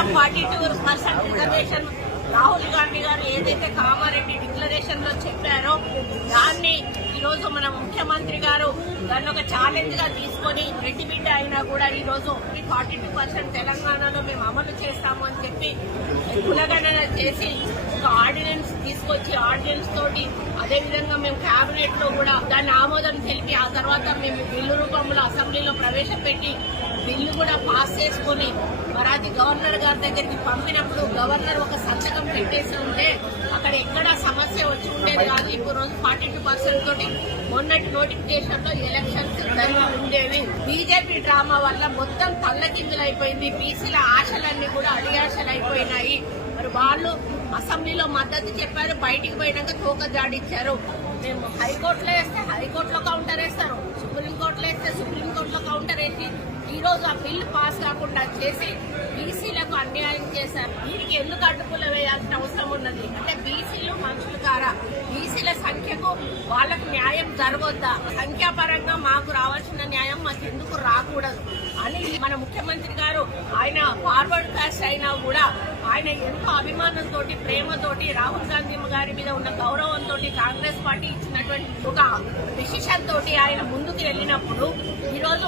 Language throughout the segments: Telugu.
42% రిజర్వేషన్ రాహుల్ గాంధీ గారు ఏదైతే కామారెడ్డి డిక్లరేషన్ లో చెప్పారో దాన్ని ఈరోజు మన ముఖ్యమంత్రి గారు దాన్ని ఒక ఛాలెంజ్ గా తీసుకొని రెడ్డి బిడ్డ అయినా కూడా ఈ రోజు 42% తెలంగాణలో మేము అమలు చేస్తాము అని చెప్పి కులగణన చేసి ఒక ఆర్డినెన్స్ తీసుకొచ్చి ఆర్డినెన్స్ తోటి అదేవిధంగా మేము కేబినెట్ లో కూడా దాన్ని ఆమోదం తెలిపి ఆ తర్వాత మేము బిల్లు రూపంలో అసెంబ్లీలో ప్రవేశపెట్టి బిల్లు కూడా పాస్ చేసుకుని మరి అది గవర్నర్ గారి దగ్గరికి పంపినప్పుడు గవర్నర్ ఒక సంతకం పెట్టేసి ఉంటే అక్కడ ఎక్కడ సమస్య వచ్చి ఉండేది కాదు. ఇప్పుడు రోజు 42% తోటి మొన్నటి నోటిఫికేషన్ లో ఎలక్షన్స్ జరిగి ఉండేవి. బీజేపీ డ్రామా వల్ల మొత్తం తల్లకిందులైపోయింది. బీసీల ఆశలన్నీ కూడా అడియాశలు అయిపోయినాయి. మరి వాళ్ళు అసెంబ్లీలో మద్దతు చెప్పారు, బయటికి పోయినాక తోక జాడిచ్చారు. మేము హైకోర్టులో వేస్తే హైకోర్టులో కౌంటర్ వేస్తారు, సుప్రీంకోర్టులో వేస్తే సుప్రీంకోర్టులో కౌంటర్ వేసి ఈ రోజు ఆ బిల్లు పాస్ కాకుండా చేసి బీసీలకు అన్యాయం చేశారు. దీనికి ఎందుకు అడ్డుపుల వేయాల్సిన అవసరం ఉన్నది అంటే బీసీలు మనుషులు కారా? బీసీల సంఖ్యకు వాళ్ళకు న్యాయం జరగొద్దా? సంఖ్యాపరంగా మాకు రావాల్సిన న్యాయం మాకు ఎందుకు రాకూడదు అని మన ముఖ్యమంత్రి గారు ఆయన ఫార్వర్డ్ కాస్ట్ అయినా కూడా ఆయన ఎంతో అభిమానంతో ప్రేమతోటి రాహుల్ గాంధీ గారి మీద ఉన్న గౌరవంతో కాంగ్రెస్ పార్టీ ఇచ్చినటువంటి ఒక డిసిషన్ తోటి ఆయన ముందుకు వెళ్ళినప్పుడు ఈరోజు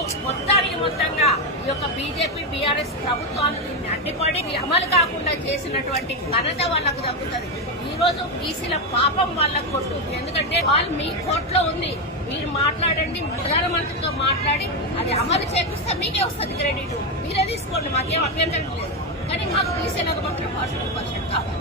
మొత్తంగా ఈ యొక్క బీజేపీ బీఆర్ఎస్ ప్రభుత్వాలు దీన్ని అడ్డుపడి అమలు కాకుండా చేసినటువంటి ఘనత వాళ్ళకు దక్కుతుంది. ఈ రోజు బీసీల పాపం వాళ్ళకు కొట్టుకుంది. ఎందుకంటే వాళ్ళు మీ కోర్టులో ఉంది, మీరు మాట్లాడండి, ప్రధానమంత్రితో మాట్లాడి అది అమలు చేపిస్తే మీకే వస్తుంది క్రెడిట్, మీరే తీసుకోండి, మాకేం అభ్యంతరం లేదు. కానీ మాకు బీసీలకు మాత్రం 42% కావాలి.